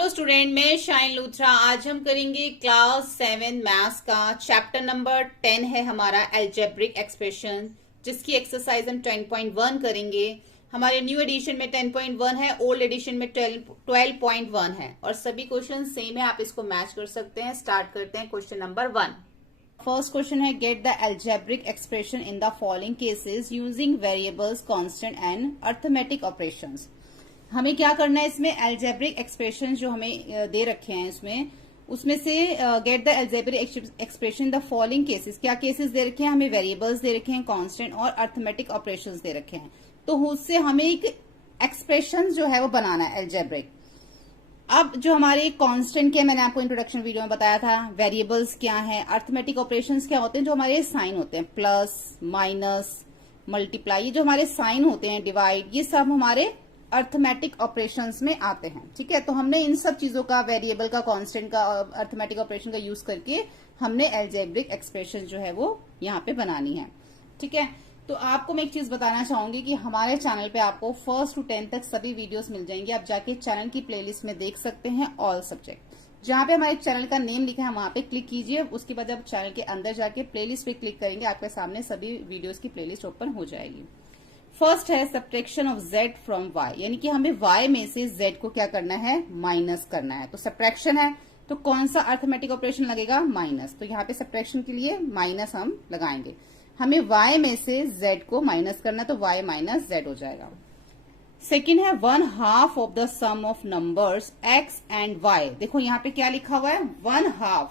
Hello student, मैं shine Luthra. आज हम करेंगे क्लास 7 मैथ्स का चैप्टर नंबर 10 है हमारा अलजेब्रिक एक्सप्रेशन, जिसकी एक्सरसाइज हम 10.1 करेंगे। हमारे न्यू एडिशन में 10.1 है, ओल्ड एडिशन में 12.1 है और सभी क्वेश्चन सेम है। आप इसको मैच कर सकते हैं। स्टार्ट करते हैं क्वेश्चन नंबर 1। फर्स्ट क्वेश्चन है get the algebraic expression in the following cases using variables, constant and arithmetic operations. हमें क्या करना है इसमें, अलजेब्रिक एक्सप्रेशन जो हमें दे रखे हैं उसमें से get the algebraic expression the following cases. क्या केसेस दे रखे हैं हमें? वेरिएबल्स दे रखे हैं, कांस्टेंट और अर्थमेटिक ऑपरेशंस दे रखे हैं। तो उससे हमें एक एक्सप्रेशन जो है वो बनाना है अलजेब्रिक। अब जो हमारे कांस्टेंट के मैंने आपको इंट्रोडक्शन वीडियो में बताया था, वेरिएबल्स क्या है, अर्थमेटिक ऑपरेशंस क्या होते हैं, जो हमारे साइन होते हैं, प्लस माइनस मल्टीप्लाई, ये जो हमारे साइन होते हैं, डिवाइड, ये सब हमारे अर्थमेटिक ऑपरेशंस में आते हैं। ठीक है, तो हमने इन सब चीजों का, वेरिएबल का, कांस्टेंट का, अर्थमेटिक ऑपरेशन का यूज करके हमने अलजेब्रिक एक्सप्रेशन जो है वो यहाँ पे बनानी है। ठीक है, तो आपको मैं एक चीज बताना चाहूंगी कि हमारे चैनल पे आपको 1st to 10 तक सभी वीडियोस मिल जाएंगे। आप जाके चैनल की प्लेलिस्ट में देख सकते हैं, ऑल सब्जेक्ट। जहाँ पे हमारे चैनल का नेम लिखा है वहां पे क्लिक कीजिए। उसके बाद आप चैनल के अंदर जाके प्लेलिस्ट पे क्लिक करेंगे, आपके सामने सभी वीडियोस की प्लेलिस्ट ओपन हो जाएगी। फर्स्ट है subtraction of z from y, यानी कि हमें y में से z को क्या करना है, माइनस करना है। तो सब्ट्रैक्शन है तो कौन सा अर्थमेटिक ऑपरेशन लगेगा, माइनस। तो यहाँ पे सब्ट्रैक्शन के लिए माइनस हम लगाएंगे। हमें y में से z को माइनस करना है तो y माइनस z हो जाएगा। सेकेंड है 1/2 of the sum of numbers x and y। देखो यहाँ पे क्या लिखा हुआ है, 1/2।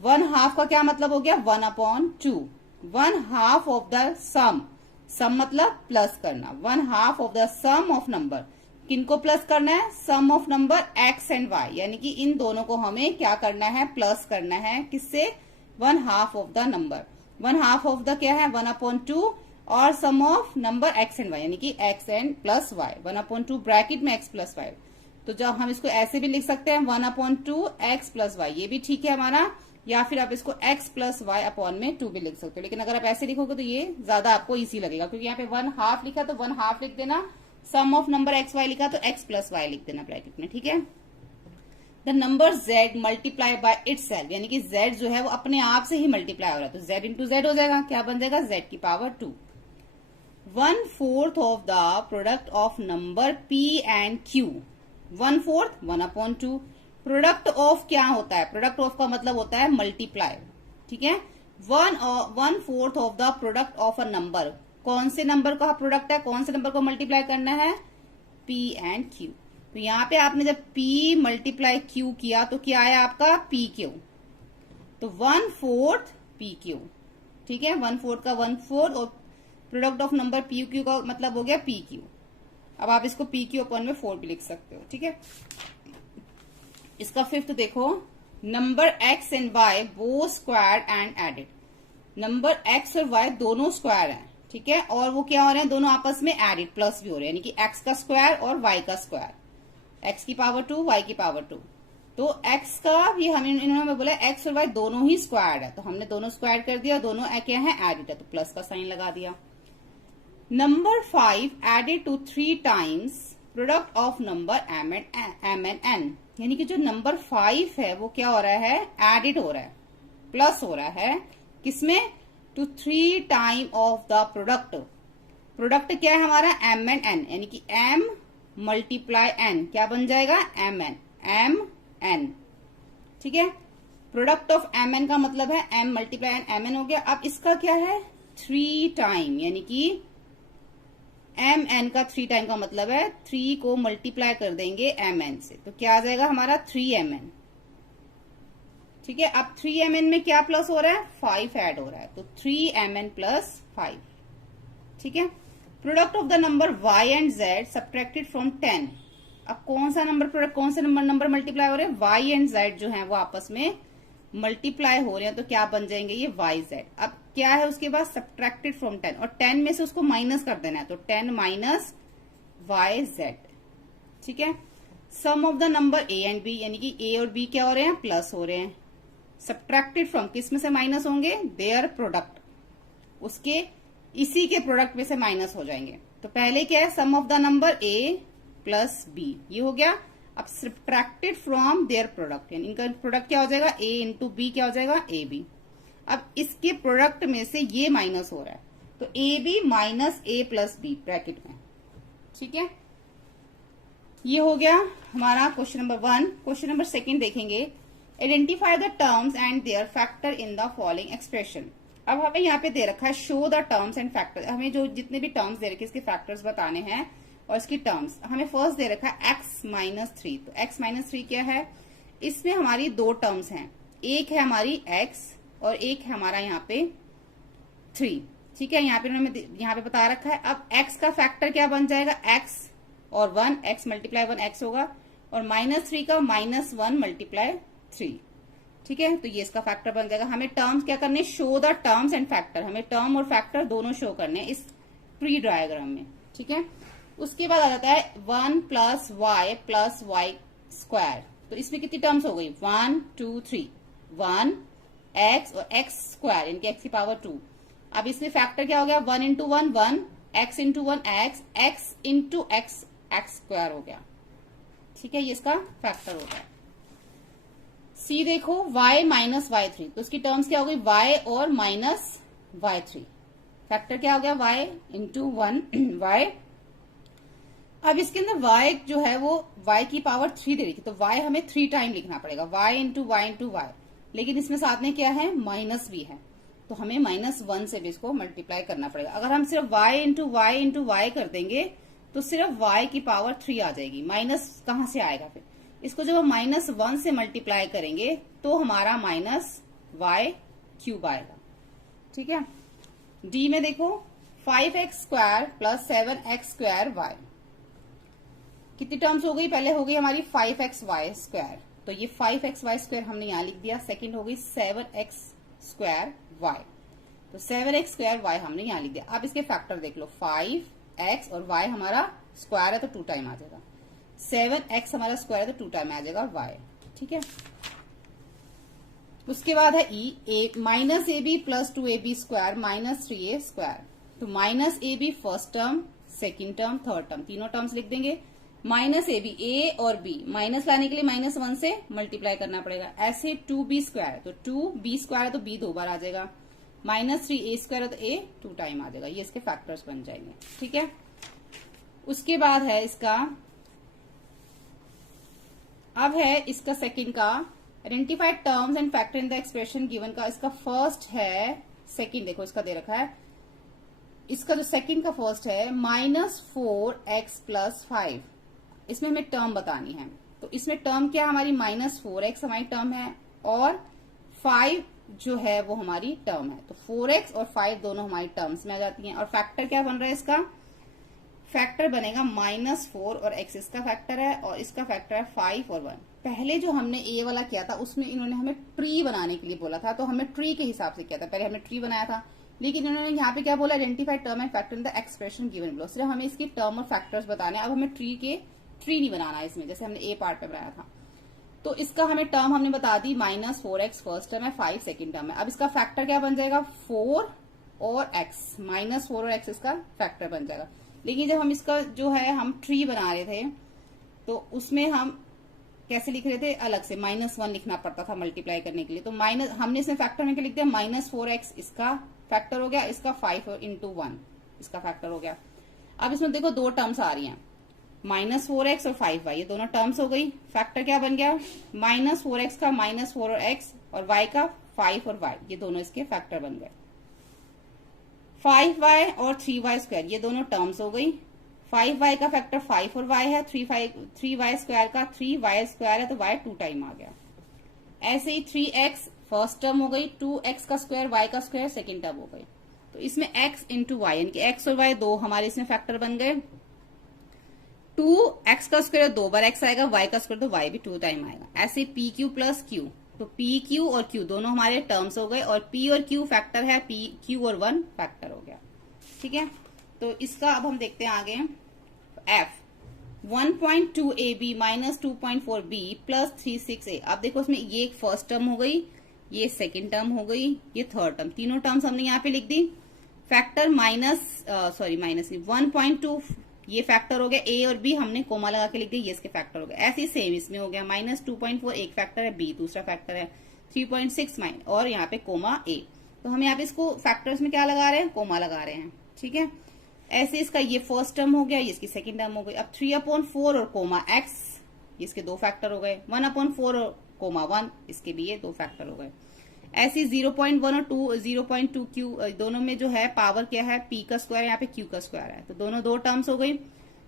1/2 का क्या मतलब हो गया, 1/2। 1/2 ऑफ द सम मतलब प्लस करना। 1/2 of the sum of number, किनको प्लस करना है, sum of number x and y, यानी कि इन दोनों को हमें क्या करना है, प्लस करना है। किससे, 1/2 of the number. 1/2 of the क्या है, 1/2 और sum of number x and y, यानी कि x and plus y। 1/2 bracket में x प्लस y। तो जब हम इसको ऐसे भी लिख सकते हैं 1/2 x प्लस y, ये भी ठीक है हमारा। या फिर आप इसको x प्लस वाई अपॉन में 2 भी लिख सकते हो। लेकिन अगर आप ऐसे लिखोगे तो ये ज्यादा आपको इजी लगेगा, क्योंकि यहाँ पे 1/2 लिखा तो 1/2 लिख देना, सम ऑफ नंबर x y लिखा तो x प्लस वाई लिख देना ब्रैकेट में। ठीक है, the number z multiply by itself, यानी कि z जो है वो अपने आप से ही मल्टीप्लाई हो रहा है, तो z इंटू z हो जाएगा। क्या बन जाएगा, z की power 2। 1/4 of the product of number p and q। 1/4 1/2। Product of क्या होता है, प्रोडक्ट ऑफ का मतलब होता है मल्टीप्लाई। ठीक है, 1/4 of the product of a number, कौन से नंबर का प्रोडक्ट है, कौन से नंबर को मल्टीप्लाई करना है, p एंड q। तो यहाँ पे आपने जब p मल्टीप्लाई q किया तो क्या आया आपका, pq। तो 1/4 pq। ठीक है, 1/4 का 1/4 और प्रोडक्ट ऑफ नंबर pq का मतलब हो गया pq। अब आप इसको pq अपॉन में 4 भी लिख सकते हो। ठीक है, इसका फिफ्थ देखो, number x and y both square and added. Number x और y दोनों स्क्वायर हैं, ठीक है, और वो क्या हो रहे हैं, दोनों आपस में एडेड, प्लस भी हो रहे हैं, यानी कि x का स्क्वायर और y का स्क्वायर, x की पावर 2 y की पावर 2। तो x का भी हमें इन्होंने बोला x और y दोनों ही स्क्वायर है, तो हमने दोनों स्क्वायर कर दिया, दोनों क्या है, एडेड है, तो प्लस का साइन लगा दिया। Number 5 added to 3 times product of number m and n, यानी कि जो नंबर 5 है वो क्या हो रहा है, एडिड हो रहा है, प्लस हो रहा है, किसमें, to 3 time of the product. Product क्या है हमारा, m एंड n, यानी कि m मल्टीप्लाई n, क्या बन जाएगा, m n। ठीक है, प्रोडक्ट ऑफ m n का मतलब है m multiply n, m n हो गया। अब इसका क्या है, 3 टाइम, यानी कि एम एन का 3 टाइम का मतलब है 3 को मल्टीप्लाई कर देंगे एम एन से, तो क्या आ जाएगा हमारा 3mn। ठीक है, अब 3mn में क्या प्लस हो रहा है, 5 ऐड हो रहा है, तो 3mn प्लस 5। ठीक है, product of the number y and z subtracted from 10। अब कौन सा नंबर प्रोडक्ट, कौन से नंबर मल्टीप्लाई हो रहे हैं, y एंड z जो है वो आपस में मल्टीप्लाई हो रहे हैं, तो क्या बन जाएंगे ये yz। अब क्या है उसके बाद, सब्ट्रैक्टेड फ्रॉम 10, और 10 में से उसको माइनस कर देना है, तो 10 माइनस yz। ठीक है, sum of the number a and b, यानी कि a और b क्या हो रहे हैं, प्लस हो रहे हैं। सब्ट्रैक्टेड फ्रॉम, किस में से माइनस होंगे, देयर प्रोडक्ट, उसके इसी के प्रोडक्ट में से माइनस हो जाएंगे। तो पहले क्या है, sum of the number a plus b, ये हो गया। अब सब्ट्रैक्टेड फ्रॉम देयर प्रोडक्ट, यानी इनका प्रोडक्ट क्या हो जाएगा, ए इंटू बी क्या हो जाएगा, ए बी। अब इसके प्रोडक्ट में से ये माइनस हो रहा है, तो A B minus A plus B bracket में, ठीक है। ये हो गया हमारा क्वेश्चन नंबर 1। क्वेश्चन नंबर 2 देखेंगे, identify the terms and their factor in the following expression. अब हमें यहाँ पे दे रखा है show the terms and factor, हमें जो जितने भी टर्म्स दे रखे इसके फैक्टर्स बताने हैं और इसकी टर्म्स। हमें फर्स्ट दे रखा है x माइनस 3, तो x माइनस 3 क्या है, इसमें हमारी दो टर्म्स हैं, एक है हमारी x और एक है हमारा यहाँ पे 3, ठीक है। यहाँ पे बता रखा है। अब x का फैक्टर क्या बन जाएगा, x और 1, x मल्टीप्लाई 1 x होगा, और माइनस 3 का माइनस 1 मल्टीप्लाई 3, ठीक है। तो ये इसका फैक्टर बन जाएगा। हमें टर्म्स क्या करने, show the terms and factor, हमें टर्म और फैक्टर दोनों शो करने हैं इस ट्री डायग्राम में, ठीक है। उसके बाद आ जाता है 1 प्लस वाई स्क्वायर, तो इसमें कितनी टर्म्स हो गई, 1 2 3, 1 x और x स्क्वायर, इनके x की पावर 2। अब इसमें फैक्टर क्या हो गया, 1 into 1 1, x into 1 x into x square हो गया, ठीक है। ये इसका फैक्टर हो गया। सी देखो, y माइनस वाई 3, तो इसकी टर्म्स क्या हो गई, y और माइनस वाई 3, फैक्टर क्या हो गया, y इंटू 1 y। अब इसके अंदर y जो है वो y की पावर 3 दे रही थी, तो y हमें 3 टाइम लिखना पड़ेगा, y into y into y, लेकिन इसमें साथ में क्या है, माइनस भी है, तो हमें -1 से भी इसको मल्टीप्लाई करना पड़ेगा। अगर हम सिर्फ y इंटू वाई कर देंगे तो सिर्फ y की पावर 3 आ जाएगी, माइनस कहां से आएगा फिर। इसको जब हम -1 से मल्टीप्लाई करेंगे तो हमारा -y³ आएगा, ठीक है। डी में देखो 5x square plus 7x square y, कितनी टर्म्स हो गई, पहले हो गई हमारी 5xy स्क्वायर, तो ये 5xy स्क्वायर हमने यहां लिख दिया। सेकंड हो गई 7x स्क्वायर y, तो 7x स्क्वायर y हमने यहां लिख दिया। अब इसके फैक्टर देख लो, 5x और y हमारा स्क्वायर है तो 2 टाइम आ जाएगा, 7x हमारा स्क्वायर है तो 2 टाइम आ जाएगा y, ठीक है। उसके बाद है e minus A B plus 2ab square minus 3a square, तो minus A B first term, second term, third term, तीनों टर्म्स लिख देंगे। माइनस ए बी, ए और बी माइनस लाने के लिए -1 से मल्टीप्लाई करना पड़ेगा। ऐसे 2b स्क्वायर, तो 2b स्क्वायर है तो b 2 बार आ जाएगा, -3a स्क्वायर है तो a 2 टाइम आ जाएगा। ये इसके फैक्टर्स बन जाएंगे, ठीक है। उसके बाद है इसका, अब है इसका सेकंड का, identify terms and factor in the expression given का। इसका फर्स्ट है, सेकंड देखो इसका दे रखा है, इसका जो सेकंड का फर्स्ट है -4x प्लस 5, इसमें हमें टर्म बतानी है। तो इसमें टर्म क्या हमारी, -4x हमारी टर्म है और 5 जो है वो हमारी टर्म है, तो 4x और 5 दोनों हमारी टर्म्स में आ जाती हैं। और फैक्टर क्या बन रहा है, इसका फैक्टर बनेगा -4 और x इसका फैक्टर है और इसका फैक्टर है 5 और 1। पहले जो हमने ए वाला किया था उसमें इन्होंने हमें ट्री बनाने के लिए बोला था, तो हमने ट्री के हिसाब से किया था, पहले हमने ट्री बनाया था। लेकिन इन्होंने यहाँ पे क्या बोला, identify term and factor in the expression given below, सिर्फ हमें इसकी टर्म और फैक्टर्स बताने। अब हमें ट्री नहीं बनाना है इसमें, जैसे हमने ए पार्ट पे बनाया था। तो इसका हमें टर्म हमने बता दी, -4x फर्स्ट टर्म है, 5 सेकेंड टर्म है। अब इसका फैक्टर क्या बन जाएगा, 4 और x, -4 और x इसका फैक्टर बन जाएगा। लेकिन जब हम इसका जो है हम ट्री बना रहे थे तो उसमें हम कैसे लिख रहे थे, अलग से -1 लिखना पड़ता था मल्टीप्लाई करने के लिए। तो हमने इसमें फैक्टर में क्या लिख दिया, -4x इसका फैक्टर हो गया, इसका 5 इंटू 1 इसका फैक्टर हो गया। अब इसमें देखो दो टर्म्स आ रही हैं, -4x और 5y, ये दोनों टर्म्स हो गई। फैक्टर क्या बन गया, -4x का -4 और x और y का 5 और y, ये दोनों इसके फैक्टर बन गए। 5y और 3y स्क्वायर, ये दोनों टर्म्स हो गई। 5y का फैक्टर 5 और y है, 3y स्क्वायर का 3y स्क्वायर है तो y 2 टाइम आ गया। ऐसे ही 3x फर्स्ट टर्म हो गई, 2x का स्क्वायर y का स्क्वायर सेकेंड टर्म हो गई। तो इसमें x इंटू वाई, यानी कि x और y दो हमारे इसमें फैक्टर बन गए। 2x का स्क्वायर 2 बार x आएगा, y का स्क्वायर तो y भी 2 टाइम आएगा। ऐसे pq प्लस q, तो pq और q दोनों हमारे टर्म्स हो गए और p और q फैक्टर है, q और 1 फैक्टर हो गया, ठीक है। तो इसका अब हम देखते हैं आगे। f 1.2ab minus 2.4b plus 36a, अब देखो इसमें ये एक फर्स्ट टर्म हो गई, ये सेकेंड टर्म हो गई, ये थर्ड टर्म, तीनों टर्म्स हमने यहाँ पे लिख दी। फैक्टर 1.2 ये फैक्टर हो गया, ए और बी हमने कोमा लगा के लिख दिया, ये इसके फैक्टर हो गए। ऐसे ही सेम इसमें हो गया -2.4 एक फैक्टर है, बी दूसरा फैक्टर है, 3.6 माइन और यहाँ पे कोमा ए। तो हम यहाँ पे इसको फैक्टर्स में क्या लगा रहे हैं, कोमा लगा रहे हैं, ठीक है। ऐसे इसका ये फर्स्ट टर्म हो गया, ये इसकी सेकंड टर्म हो गई। अब 3/4 और कोमा एक्स, इसके दो फैक्टर हो गए। 1/4 और कोमा 1, इसके भी ये दो फैक्टर हो गए। ऐसे 0.1 और 0.2 क्यू दोनों में जो है पावर क्या है, पी का स्क्वायर, यहाँ पे क्यू का स्क्वायर है, तो दोनों दो टर्म्स हो गई।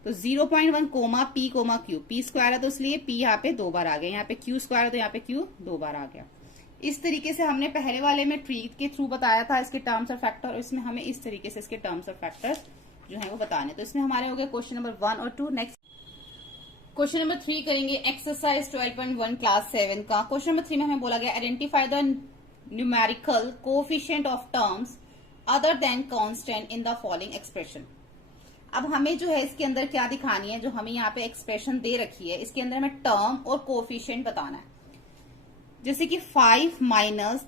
तो 0.1 कोमा क्यू, पी स्क्वायर है तो इसलिए पी यहाँ पे दो बार आ गया, यहाँ पे क्यू स्क्वायर है तो यहाँ पे क्यू दो बार आ गया। इस तरीके से हमने पहले वाले में ट्री के थ्रू बताया था इसके टर्म्स और फैक्टर, और इसमें हमें इस तरीके से इसके टर्म्स और फैक्टर जो है वो बताने। तो इसमें हमारे हो गए क्वेश्चन नंबर 1 और 2। नेक्स्ट क्वेश्चन नंबर 3 करेंगे एक्सरसाइज 12.1 क्लास 7 का। क्वेश्चन नंबर 3 में हमें बोला गया identify the numerical coefficient of terms other than constant in the following expression. अब हमें जो है इसके अंदर क्या दिखानी है, जो हमें यहाँ पे एक्सप्रेशन दे रखी है, इसके अंदर हमें टर्म और कोएफिशिएंट बताना है। जैसे कि 5 -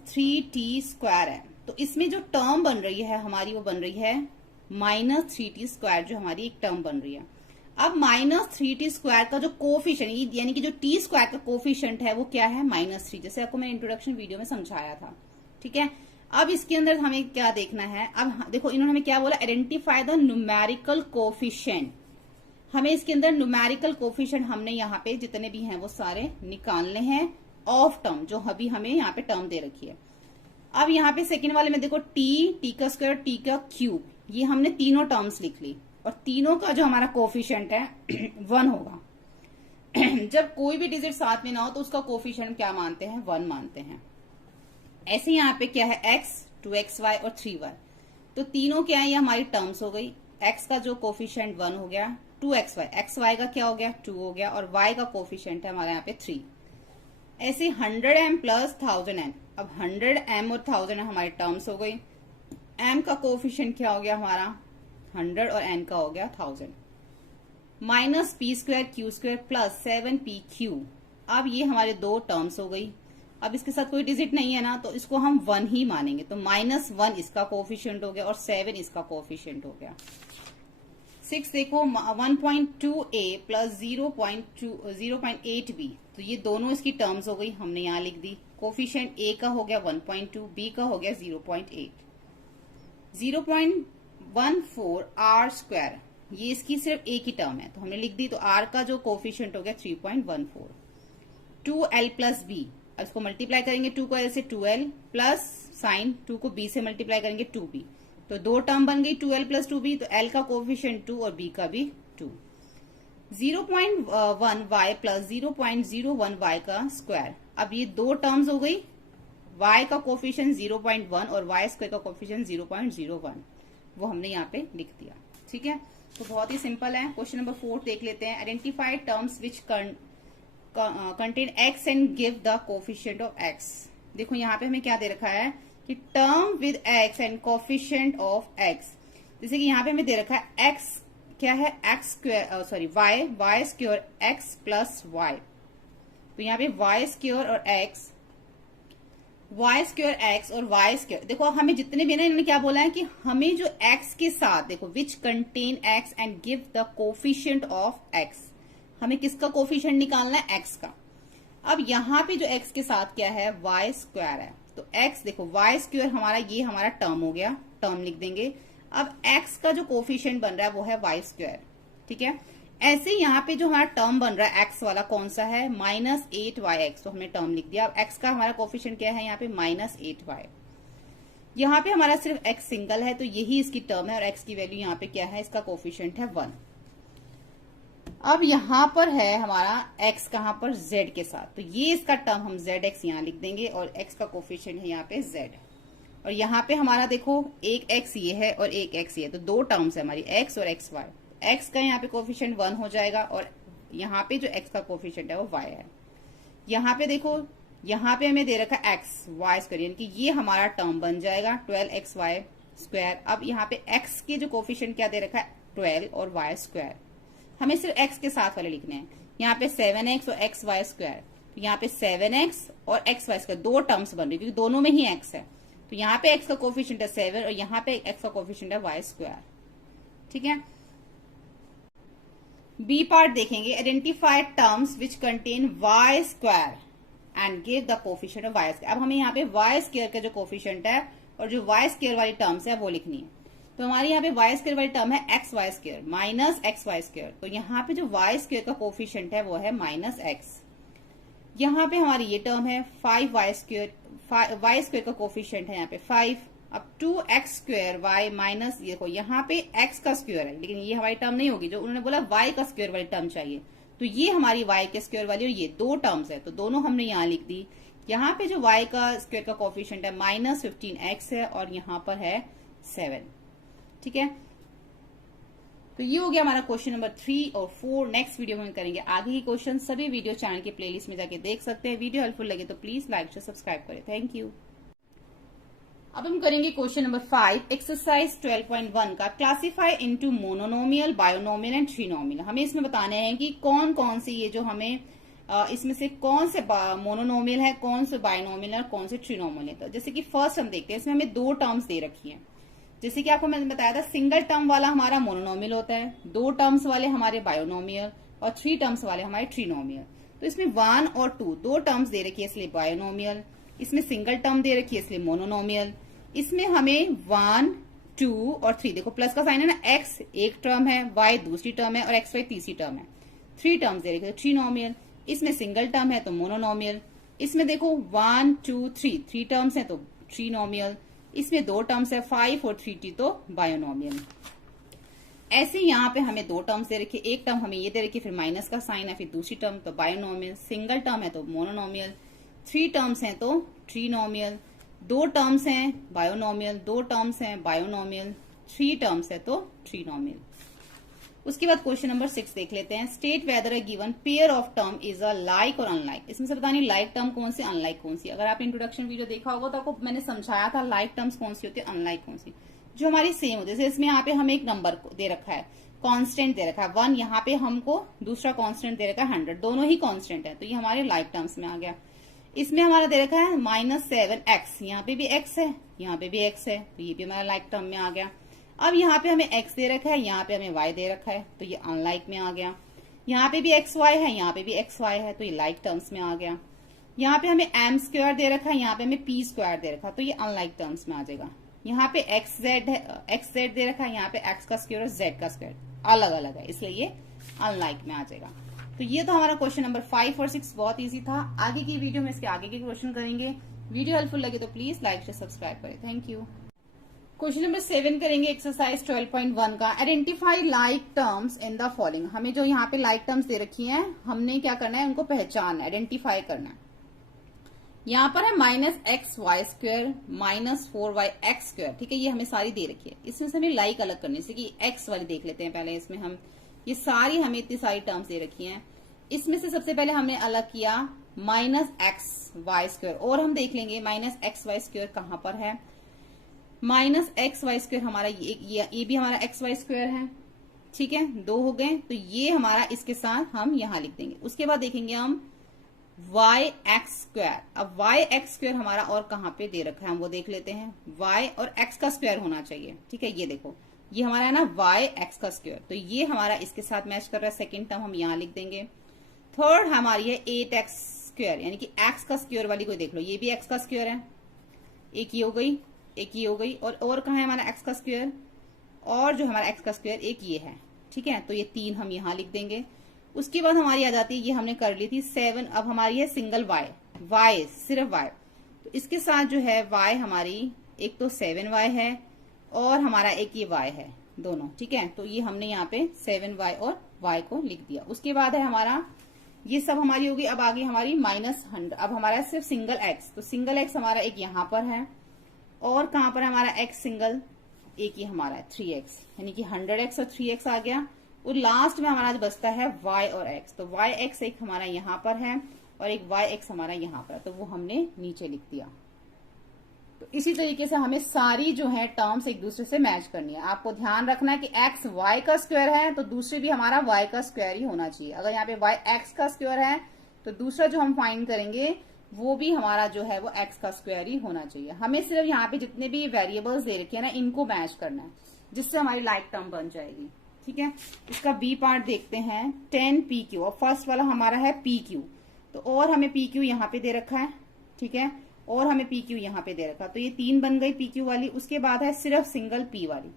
3t² है, तो इसमें जो टर्म बन रही है हमारी वो बन रही है -3t², जो हमारी एक टर्म बन रही है। अब -3t² का जो कोएफिशिएंट यानी कि जो t² का कोएफिशिएंट है वो क्या है, -3, जैसे आपको मैंने इंट्रोडक्शन वीडियो में समझाया था, ठीक है। अब इसके अंदर हमें क्या देखना है, अब देखो इन्होंने हमें क्या बोला, आइडेंटिफाई द न्यूमेरिकल कोएफिशिएंट। हमें इसके अंदर न्यूमेरिकल कोएफिशिएंट हमने यहाँ पे जितने भी हैं वो सारे निकालने हैं ऑफ टर्म, जो अभी हमें यहाँ पे टर्म दे रखी है। अब यहाँ पे सेकेंड वाले में देखो टी का स्क्वायर, टी का क्यूब, ये हमने तीनों टर्म्स लिख ली और तीनों का जो हमारा कोएफिशिएंट है 1 होगा। जब कोई भी डिजिट साथ में ना हो तो उसका कोएफिशिएंट क्या मानते हैं, 1 मानते हैं। ऐसे यहाँ पे क्या है x, 2xy और 3y, तो तीनों क्या है, ये हमारी टर्म्स हो गई। x का जो कोएफिशिएंट 1 हो गया, 2xy, xy का क्या हो गया 2 हो गया, और y का कोएफिशिएंट है हमारे यहाँ पे 3। ऐसे 100m प्लस 1000m, अब 100m और 1000 हमारी टर्म्स हो गई। m का कोएफिशिएंट क्या हो गया हमारा 100 और n का हो गया 1000, -p² q² प्लस 7pq। अब ये हमारे दो टर्म्स हो गई। अब इसके साथ कोई डिजिट नहीं है ना, तो इसको हम 1 ही मानेंगे, तो -1 इसका कोएफिशिएंट हो गया और 7 इसका कोएफिशिएंट हो गया। 6 देखो 1.2a प्लस 0.8b, तो ये दोनों इसकी टर्म्स हो गई, हमने यहाँ लिख दी। कोएफिशिएंट a का हो गया 1.2, b का हो गया 0.8। 0.14 r², ये इसकी सिर्फ a की टर्म है तो हमने लिख दी, तो r का जो कोएफिशिएंट हो गया 3.14। 2l प्लस b, अब इसको मल्टीप्लाई करेंगे 2 को l से 2l प्लस साइन 2 को b से मल्टीप्लाई करेंगे 2b, तो दो टर्म बन गई 2l प्लस 2b, तो l का कोएफिशिएंट 2 और b का भी 2। 0.1y प्लस 0.01y का स्क्वायर, अब ये दो टर्म्स हो गई, y का कोएफिशिएंट 0.1 और y स्क्वायर का कोएफिशिएंट 0.01, वो हमने यहाँ पे लिख दिया, ठीक है। तो बहुत ही सिंपल है। क्वेश्चन नंबर 4 देख लेते हैं। Identify terms which contain x and give the coefficient of x। देखो यहाँ पे हमें क्या दे रखा है कि term with x and coefficient of x। जैसे कि यहाँ पे हमें दे रखा है x क्या है, x square sorry y square x plus y, तो यहाँ पे y स्क्वायर और x, y स्क्वायर x और y स्क्वायर। देखो हमें जितने भी ना इन्होंने क्या बोला है कि हमें जो x के साथ, देखो which contain x and give the coefficient of x, हमें किसका कोएफिशिएंट निकालना है, x का। अब यहाँ पे जो x के साथ क्या है, y स्क्वायर है, तो x देखो y स्क्वायर हमारा ये हमारा टर्म हो गया, टर्म लिख देंगे। अब x का जो कोएफिशिएंट बन रहा है वो है y स्क्वायर, ठीक है। ऐसे यहाँ पे जो हमारा टर्म बन रहा है x वाला कौन सा है, -8yx, तो हमने टर्म लिख दिया। अब x का हमारा कोएफिशिएंट क्या है यहाँ पे -8y, यहाँ पे हमारा सिर्फ x सिंगल है तो यही इसकी टर्म है, और x की वैल्यू यहाँ पे क्या है, इसका कोएफिशिएंट है 1। अब यहाँ पर है हमारा x कहाँ पर, z के साथ, तो ये इसका टर्म हम zx यहाँ लिख देंगे और x का कोएफिशिएंट है यहाँ पे z। और यहाँ पे हमारा देखो एक x ये है और एक x ये है, तो दो टर्म्स है हमारी x और xy। x का यहाँ पे कोएफिशिएंट 1 हो जाएगा और यहाँ पे जो x का कोएफिशिएंट है वो y है। यहाँ पे देखो यहाँ पे हमें दे रखा है x y स्क्वायर, यानी कि ये हमारा टर्म बन जाएगा 12xy स्क्वायर। अब यहाँ पे x के जो कोएफिशिएंट क्या दे रखा है 12 और y स्क्वायर, हमें सिर्फ x के साथ वाले लिखने हैं। यहाँ पे 7x और xy स्क्वायर, तो यहाँ पे 7x और xy स्क्वायर दो टर्म्स बन रही क्योंकि दोनों में ही x है, तो यहाँ पे x का कोएफिशिएंट है 7 और यहाँ पे x का कोएफिशिएंट है y स्क्वायर, ठीक है। बी पार्ट देखेंगे, identify terms which contain y square and give the coefficient of y square. अब हमें यहाँ पे वाई स्क्वायर का जो कोफिशिएंट है और जो वाई स्क्वायर वाली टर्म्स है वो लिखनी है। तो हमारे यहाँ पे वाई स्क्वायर वाली टर्म है x y square minus x y square. तो यहाँ पे जो वाई स्क्वायर का कोफिशिएंट है वो है माइनस एक्स। यहाँ पे हमारी ये टर्म है 5 वाई स्क्वायर, वाई स्क्वायर का कोफिशिएंट है यहाँ पे 5। अब 2x स्क्वायर वाई माइनस, ये देखो यहाँ पे x का स्क्वायर है, लेकिन ये हमारी टर्म नहीं होगी, जो उन्होंने बोला y का स्क्वायर वाली टर्म चाहिए। तो ये हमारी y के स्क्वायर वाली और ये दो टर्म्स है, तो दोनों हमने यहाँ लिख दी। यहाँ पे जो y का स्क्वायर का कोफिशिएंट है माइनस 15x है और यहाँ पर है 7। ठीक है, तो ये हो गया हमारा क्वेश्चन नंबर 3 और 4। नेक्स्ट वीडियो में करेंगे आगे की क्वेश्चन। सभी वीडियो चैनल की प्लेलिस्ट में जाके देख सकते हैं। वीडियो हेल्पफुल लगे तो प्लीज लाइक से सब्सक्राइब करें। Thank you. अब हम करेंगे क्वेश्चन नंबर 5, एक्सरसाइज 12.1 का classify into monomial, binomial and trinomial. हमें इसमें बताने हैं कि कौन कौन से ये जो हमें इसमें से कौन से मोनोनोमियल है, कौन से बायोनोमियल है और कौन से ट्रिनोमियल है। तो जैसे कि फर्स्ट हम देखते हैं, इसमें हमें दो टर्म्स दे रखी हैं। जैसे कि आपको मैंने बताया था, सिंगल टर्म वाला हमारा मोनोनोमियल होता है, 2 टर्म्स वाले हमारे बायोनोमियल और 3 टर्म्स वाले हमारे ट्रिनोमियल। तो इसमें 1 और 2 दो टर्म्स दे रखी है इसलिए बायोनोमियल, इसमें सिंगल टर्म दे रखी है इसलिए मोनोनोमियल। इसमें हमें 1, 2 और 3, देखो प्लस का साइन है ना, x एक टर्म है, y दूसरी टर्म है और xy तीसरी टर्म है। 3 टर्म्स दे रखे, ट्रिनोमियल। इसमें सिंगल टर्म है तो मोनोनोमियल। इसमें देखो 1, 2, 3 टर्म्स है तो ट्रिनोमियल। इसमें 2 टर्म्स है 5 और 3t तो बायोनोमियल। ऐसे यहाँ पे हमें 2 टर्म्स दे रखी है, एक टर्म हमें ये दे रखी है, फिर माइनस का साइन है, फिर दूसरी टर्म तो बायोनोमियल। सिंगल टर्म है तो मोनोनोमियल, 3 टर्म्स हैं तो ट्रिनोमियल, 2 टर्म्स हैं बायोनोमियल, 2 टर्म्स हैं बायोनोमियल, 3 टर्म्स है तो ट्रिनोमियल। उसके बाद क्वेश्चन नंबर 6 देख लेते हैं। State whether a given pair of term is a like और अनलाइक। इसमें से बतानी लाइक टर्म कौन सी, अनलाइक कौन सी। अगर आपने इंट्रोडक्शन वीडियो देखा होगा तो आपको मैंने समझाया था लाइक टर्म्स कौन सी होती है, अनलाइक कौन सी, जो हमारी सेम होती है। जैसे इसमें यहाँ पे हमें एक नंबर दे रखा है, कांस्टेंट दे रखा है 1, यहाँ पे हमको दूसरा कांस्टेंट दे रखा है 100, दोनों ही कांस्टेंट है तो ये हमारे लाइक टर्म्स में आ गया। इसमें हमारा दे रखा है -7x, यहाँ पे भी x है, यहाँ पे भी x है, तो ये भी हमारा लाइक टर्म में आ गया। अब यहाँ पे हमें x दे रखा है, यहाँ पे हमें y दे रखा है तो ये अनलाइक में आ गया। यहाँ पे भी xy है, यहाँ पे भी xy है तो ये लाइक टर्म्स में आ गया। यहाँ पे हमें m स्क्वायर दे रखा है, यहाँ पे हमें p स्क्वायर दे रखा है तो ये अनलाइक टर्म्स में आ जाएगा। यहाँ पे xz दे रखा है, यहाँ पे x का स्क्वायर और z का स्क्वायर अलग अलग है इसलिए ये अनलाइक में आ जाएगा। तो ये तो हमारा क्वेश्चन नंबर 5 और 6 बहुत इजी था। आगे की वीडियो में इसके आगे के क्वेश्चन करेंगे। वीडियो हेल्पफुल लगे तो प्लीज लाइक से सब्सक्राइब करें। Thank you. क्वेश्चन नंबर 7 करेंगे एक्सरसाइज 12.1 का। Identify like terms in the following. हमें जो यहाँ पे लाइक टर्म्स दे रखी हैं, हमने क्या करना है, उनको पहचानना, आइडेंटिफाई करना है। यहाँ पर है -xy स्क्वायर -4yx स्क्वायर, ठीक है, ये हमें सारी दे रखी है। इसमें से हमें लाइक अलग करनी है, जैसे कि x वाली देख लेते हैं पहले। इसमें हम ये सारी हमें इतनी सारी टर्म्स दे रखी हैं, इसमें से सबसे पहले हमने अलग किया -xy स्क्वायर, और हम देख लेंगे -xy स्क्वायर कहाँ पर है। -xy स्क्वायर हमारा ये भी हमारा xy स्क्वायर है, ठीक है, 2 हो गए तो ये हमारा इसके साथ हम यहाँ लिख देंगे। उसके बाद देखेंगे हम yx स्क्वायर। अब yx स्क्वायर हमारा और कहाँ पे दे रखा है हम वो देख लेते हैं। y और x का स्क्वायर होना चाहिए, ठीक है, ये देखो ये हमारा है ना yx का स्क्वायर, तो ये हमारा इसके साथ मैच कर रहा है। सेकेंड टर्म हम यहाँ लिख देंगे। थर्ड हमारी है 8x स्क्वायर, यानी कि x का स्क्वायर वाली कोई देख लो, ये भी x का स्क्वायर है, एक ही हो गई, एक ही हो गई। और कहाँ है हमारा x का स्क्वायर, और जो हमारा x का स्क्वायर एक ये है, ठीक है, तो ये 3 हम यहाँ लिख देंगे। उसके बाद हमारी आ जाती है, ये हमने कर ली थी 7। अब हमारी है सिंगल y सिर्फ y, तो इसके साथ जो है y हमारी एक तो 7y है और हमारा एक ये y है, दोनों, ठीक है, तो ये हमने यहाँ पे 7y और y को लिख दिया। उसके बाद है हमारा ये सब हमारी होगी। अब आगे हमारी -100। अब हमारा सिर्फ सिंगल x, तो सिंगल x हमारा एक यहाँ पर है, और कहाँ पर हमारा x सिंगल, एक ही हमारा है 3x, यानी कि 100x और 3x आ गया। और लास्ट में हमारा बचता है y और x, तो yx एक हमारा यहाँ पर है और एक yx हमारा यहाँ पर है, तो वो हमने नीचे लिख दिया। तो इसी तरीके से हमें सारी जो है टर्म्स एक दूसरे से मैच करनी है। आपको ध्यान रखना है कि x y का स्क्वायर है तो दूसरे भी हमारा y का स्क्वायर ही होना चाहिए। अगर यहाँ पे y x का स्क्वायर है तो दूसरा जो हम फाइंड करेंगे वो भी हमारा जो है वो x का स्क्वायर ही होना चाहिए। हमें सिर्फ यहाँ पे जितने भी वेरिएबल्स दे रखे हैं ना, इनको मैच करना है, जिससे हमारी लाइक टर्म बन जाएगी, ठीक है। इसका बी पार्ट देखते हैं 10 PQ और फर्स्ट वाला हमारा है PQ। तो और हमें PQ यहाँ पे दे रखा है, ठीक है, और हमें PQ यहाँ पे दे रखा, तो ये 3 बन गई PQ वाली। उसके बाद है सिर्फ सिंगल P वाली,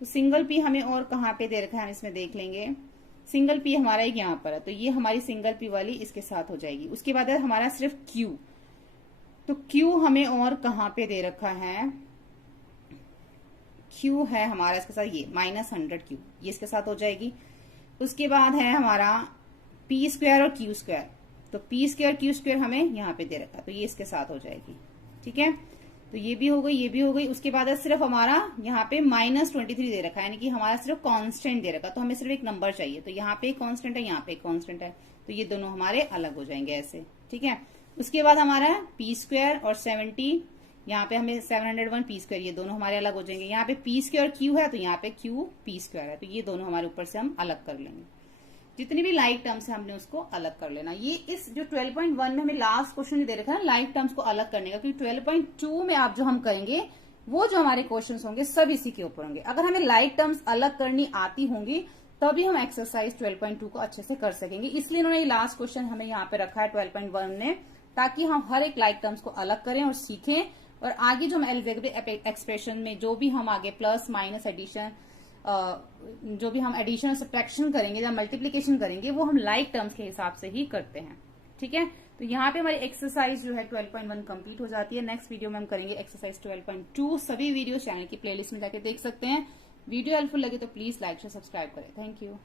तो सिंगल P हमें और कहाँ पे दे रखा है हम इसमें देख लेंगे। सिंगल P हमारा एक यहाँ पर है, तो ये हमारी सिंगल P वाली इसके साथ हो जाएगी। उसके बाद है हमारा सिर्फ Q, तो Q हमें और कहाँ पे दे रखा है, Q है हमारा इसके साथ ये -100Q, ये इसके साथ हो जाएगी। उसके बाद है हमारा P² और Q², तो P² Q² हमें यहाँ पे दे रखा, तो ये इसके साथ हो जाएगी, ठीक है। तो ये भी हो गई, ये भी हो गई। उसके बाद है सिर्फ हमारा यहाँ पे -23 दे रखा है, यानी कि हमारा सिर्फ कांस्टेंट दे रखा, तो हमें सिर्फ एक नंबर चाहिए, तो यहाँ पे एक कांस्टेंट है, यहाँ पे एक कांस्टेंट है, तो ये दोनों हमारे अलग हो जाएंगे ऐसे, ठीक है। उसके बाद हमारा P² और 70, यहाँ पे हमें 701 P², ये दोनों हमारे अलग हो जाएंगे। यहाँ पे P² और Q है, तो यहाँ पे Q P² है, तो ये दोनों हमारे ऊपर से हम अलग कर लेंगे। जितनी भी लाइक टर्म्स है हमने उसको अलग कर लेना। ये इस जो 12.1 में हमें लास्ट क्वेश्चन दे रखा है लाइक टर्म्स को अलग करने का, क्योंकि 12.2 में आप जो हम करेंगे वो जो हमारे क्वेश्चंस होंगे सब इसी के ऊपर होंगे। अगर हमें लाइक टर्म्स अलग करनी आती होंगी तभी हम एक्सरसाइज 12.2 को अच्छे से कर सकेंगे। इसलिए इन्होंने लास्ट क्वेश्चन हमें यहाँ पे रखा है 12.1 ने, ताकि हम हर एक लाइक टर्म्स को अलग करें और सीखें, और आगे जो हम अलजेब्रिक एक्सप्रेशन में जो भी हम आगे प्लस माइनस एडिशन जो भी हम एडिशन और सब्ट्रैक्शन करेंगे या मल्टीप्लीकेशन करेंगे वो हम लाइक टर्म्स के हिसाब से ही करते हैं, ठीक है। तो यहाँ पे हमारी एक्सरसाइज जो है 12.1 कंप्लीट हो जाती है। नेक्स्ट वीडियो में हम करेंगे एक्सरसाइज 12.2। सभी वीडियो चैनल की प्लेलिस्ट में जाके देख सकते हैं। वीडियो हेल्पफुल लगे तो प्लीज लाइक शेयर सब्सक्राइब करें। Thank you.